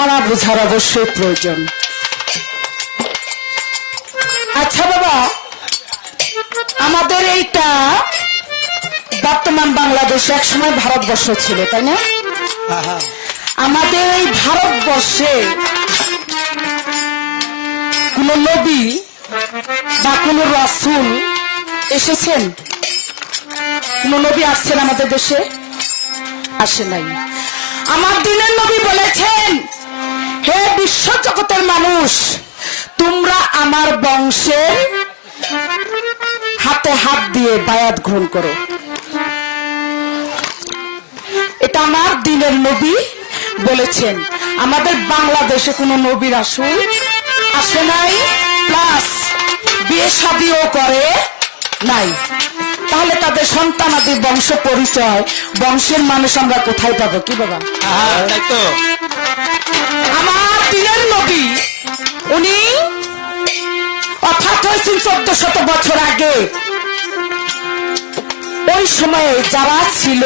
জানা বোঝার অবশ্যই প্রয়োজন। আচ্ছা বাবা, আমাদের এইটা বর্তমান বাংলাদেশ, একসময় ভারতবর্ষ ছিল, তাই না? আমাদের এই ভারতবর্ষে কোন নবী বা কোন রাসূল এসেছেন? কোন নবী আসছেন আমাদের দেশে? আসে নাই। আমার দিনের নবী বলেছেন, হে বিশ্ব জগতের মানুষ, তোমরা আমার বংশের হাতে হাত দিয়ে বায়াত গ্রহণ করো। এটা আমার দিনের নবী বলেছেন। আমাদের বাংলাদেশে কোন নবী রাসূল আসে নাই, প্লাস বিয়ে শাদিও করে নাই। তাহলে তাদের সন্তানাদি বংশ পরিচয়, বংশের মানুষ আমরা কোথায় পাবো? কি বাবা? তাই তো। আমার দিনের নবী উনি অর্থাৎ হয়েছেন 1400 বছর আগে। ওই সময়ে যারা ছিল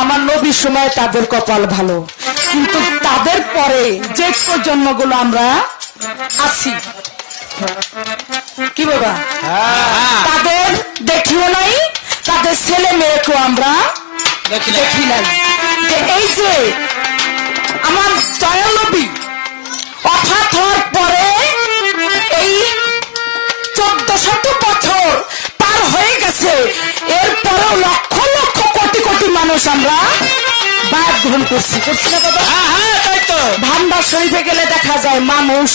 আমার নবীর সময় তাদের কপাল ভালো, কিন্তু তাদের পরে যে প্রজন্মগুলো আমরা আছি, কি বাবা, তাদের দেখিও নাই, তাদের ছেলে মেয়েকেও আমরা দেখি নাই। যে এই যে আমার দয়াল নবী অর্থাৎ হওয়ার পরে এই 1400 বছর পার হয়ে গেছে, এরপরেও লক্ষ লক্ষ কোটি কোটি মানুষ আমরা বায়াত গ্রহণ করছি না বাবা? তাই তো। ভান্ডার শরীফে গেলে দেখা যায় মানুষ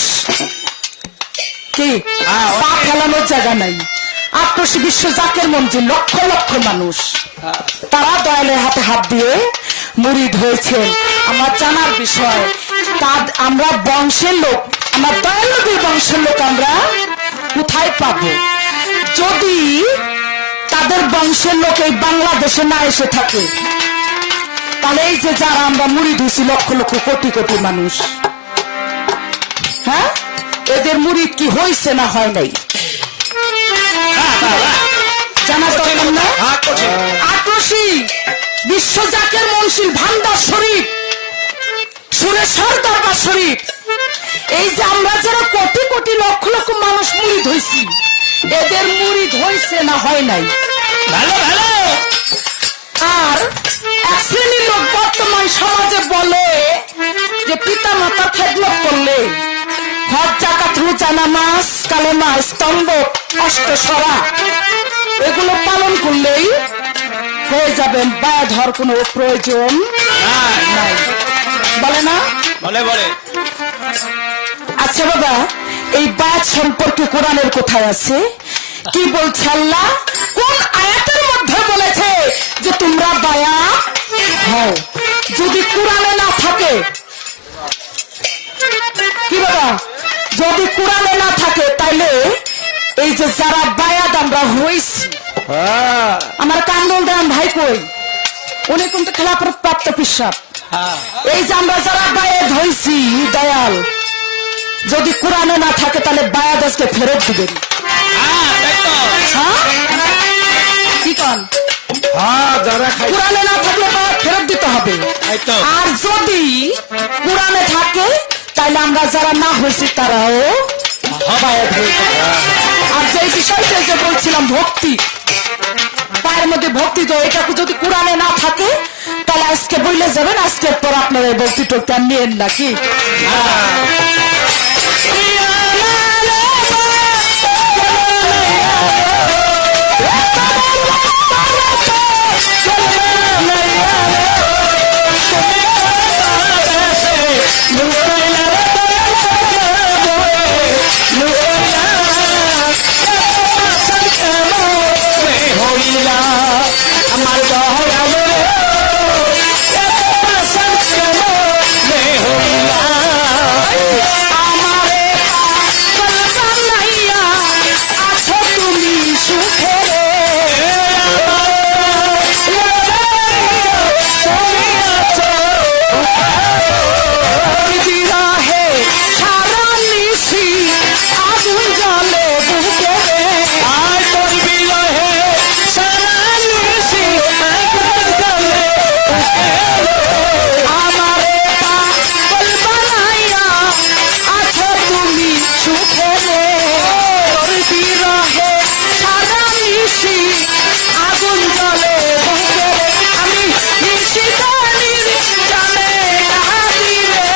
কি পা ফেলানোর জায়গা নাই। আটশো বিশ্ব জাকের মঞ্জিল, লক্ষ লক্ষ মানুষ তারা দয়ালের হাতে হাত দিয়ে মুরিদ হয়েছেন। আমার জানার বিষয়, আমরা বংশের লোক, আমার দয়াল নবীর বংশের লোক আমরা কোথায় পাবো? যদি তাদের বংশের লোক এই বাংলাদেশে না এসে থাকে, তাহলে এই যে যারা আমরা মুরিদ হয়েছি লক্ষ লক্ষ কোটি কোটি মানুষ, হ্যাঁ, এদের মুরিদ কি হয়েছে না হয় নাই জানা দরকার না? আটশি বিশ্ব জাকের মঞ্জিল, ভান্ডার শরীফ, সুরেশ্বর দরবার শরীফ, এই যে আমরা যারা কোটি কোটি লক্ষ লক্ষ মানুষ মুরিদ হয়েছি, এদের মুরিদ হয়েছে না হয় নাই? ভালো ভালো। আর এক শ্রেণীর লোক বর্তমান সমাজে বলে যে পিতা মাতা খেদমত করলে, হজ যাকাত রোজা নামাজ কালেমা স্তম্ভ অষ্টসরা এগুলো পালন করলেই হয়ে যাবেন, বায়াত হওয়ার কোনো প্রয়োজন নাই, বলে না? বলে বলে। আচ্ছা বাবা, এই বায়াত সম্পর্কে কোরআনের কোথায় আছে? কি বলছে আল্লাহ? কোন আয়াতের মধ্যে বলেছে যে তোমরা বায়াত হও? যদি কোরআনে না থাকে, কি বাবা, যদি কোরআনে না থাকে, তাইলে এই যে যারা বায়াত আমরা হইছি, আমার কান্দল দেন ভাই কই, উনি কিন্তু খেলাফত প্রাপ্ত পিসাব, এই যে আমরা যারা বায়াত হইছি, দয়াল যদি কোরআনে না থাকে তাহলে বায়াত আজকে ফেরত দিবেন। কি কন? কোরআনে না থাকলে বায়াত ফেরত দিতে হবে। আর যদি কোরআনে থাকে তাহলে আমরা যারা না হয়েছি তারাও বায়াত হয়ে যাবে। আর যে বিষয়টা যে বলছিলাম ভক্তি, পায়ের মধ্যে ভক্তি, তো এটা যদি কোরআনে না থাকে তাহলে আজকে বইলে যাবেন, আজকের পর আপনারা এই ভক্তি টক্তি আর নিয়েন নাকি? বিরহে সারা নিশি আগুন জ্বলে বুকে আমি নিশিতানির জানে কাঁদি রে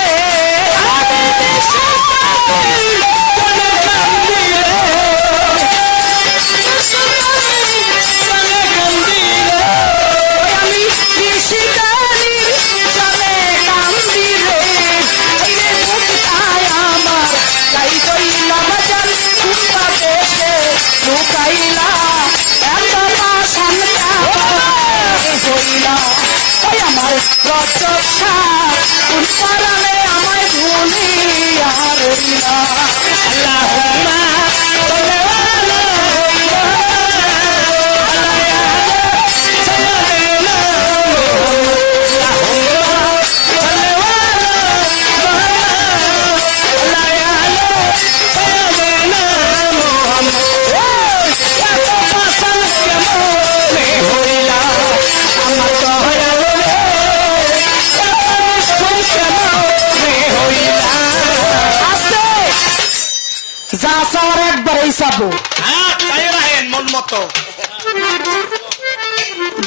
আমি নিশিতানির জানে কাঁদি রে রে মুক্তায় আমার তাই কইলা বাজান কুম্পা দেশে লুকাইলা এত পাশান হইলা ওই আমার রচনা কোন কারণে আমায় ভুলিয়া রইলা আল্লাহুম্মা যা চাওয়ার একবারই চাবো হ্যাঁ চাই রাখেন মন মতো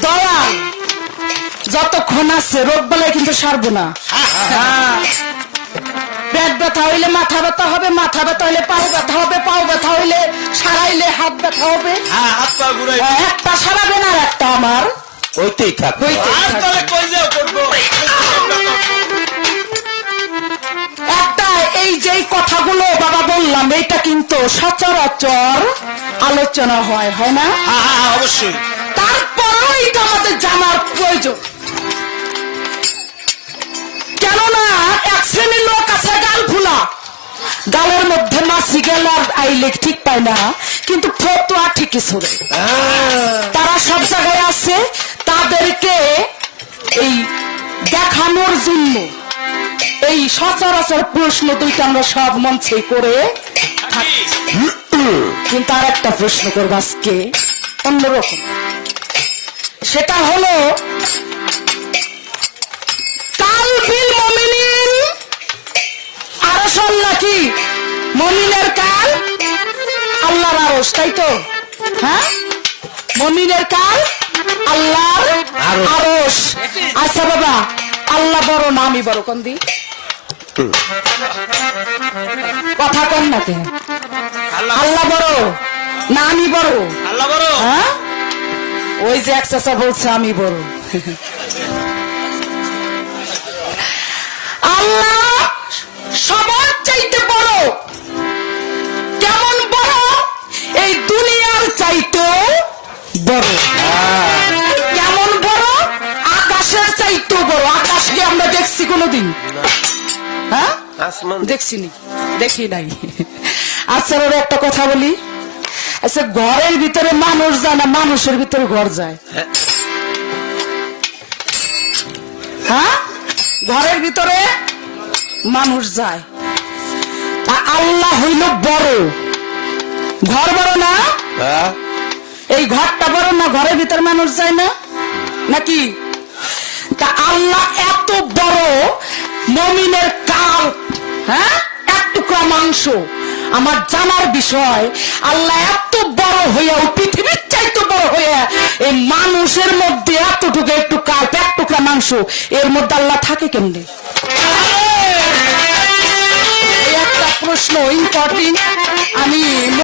দয়াল যতক্ষণ আছে রোগ বেলায় কিন্তু সারবো না হ্যাঁ। পেট ব্যথা হইলে মাথা ব্যথা হবে, মাথা ব্যথা হইলে পাও ব্যথা হবে, পাও ব্যথা হইলে সারাইলে হাত ব্যথা হবে। হ্যাঁ হাত পা ঘুরাই একটা সারাবেন আর একটা আমার হইতেই থাক হইতে আর থাকবে। তলে কই যাও করবো একটা এই যে কথাগুলো বাবা বললাম এটা কিন্তু সচরাচর আলোচনা হয় হয় না? হ্যাঁ হ্যাঁ হ্যাঁ, অবশ্যই তারপরেও এটা আমাদের জানার প্রয়োজন, কেননা এক শ্রেণীর লোক আছে গাল ফুলা, গালের মধ্যে মাছি গেল আর আইলে ঠিক পায় না, কিন্তু ফতোয়া ঠিকই ছড়ে। তারা সব জায়গায় আছে, তাদেরকে এই দেখানোর জন্য এই সচরাচর প্রশ্ন দুইটা আমরা সব মঞ্চে করে থাকি। কিন্তু আর একটা প্রশ্ন করবো আজকে অন্যরকম, সেটা হলো কাল বিল মুমিনিন আরশ নাকি মুমিনের কাল আল্লাহর আরশ, তাই তো? হ্যাঁ, মুমিনের কাল আল্লাহর আরশ। আচ্ছা বাবা, আল্লাহ বড় না আমি বড়? কোন দি কথা কম না কেন? আল্লাহ বড় না আমি বড়? আল্লাহ বড় হ্যাঁ, ওই যে এক চাচা বলছে আমি বড়। আল্লাহ সবার চাইতে বড়। কেমন বড়? এই দুনিয়ার চাইতে বড়। কেমন বড়? আকাশের চাইতে বড়। আকাশকে আমরা দেখছি কোনোদিন? হ্যাঁ, আসমান দেখছিনি, দেখি নাই। আচ্ছা ওর একটা কথা বলি, আচ্ছা ঘরের ভিতরে মানুষ যায় না, মানুষের ভিতরে ঘর যায়? হ্যাঁ, ঘরের ভিতরে মানুষ যায়। আল্লাহ হইল বড়, ঘর বড় না? এই ঘরটা বড় না? ঘরের ভিতরে মানুষ যায় না নাকি? তা আল্লাহ এত বড়, মুমিনের কাল, হ্যাঁ, এক টুকরা মাংস। আমার জানার বিষয়, আল্লাহ এত বড় হইয়া, পৃথিবীর চাইতে বড় হইয়া, এই মানুষের মধ্যে এতটুকু একটু কাল, এক টুকরা মাংস, এর মধ্যে আল্লাহ থাকে কেমনে? এই একটা প্রশ্ন ইম্পর্টেন্ট। আমি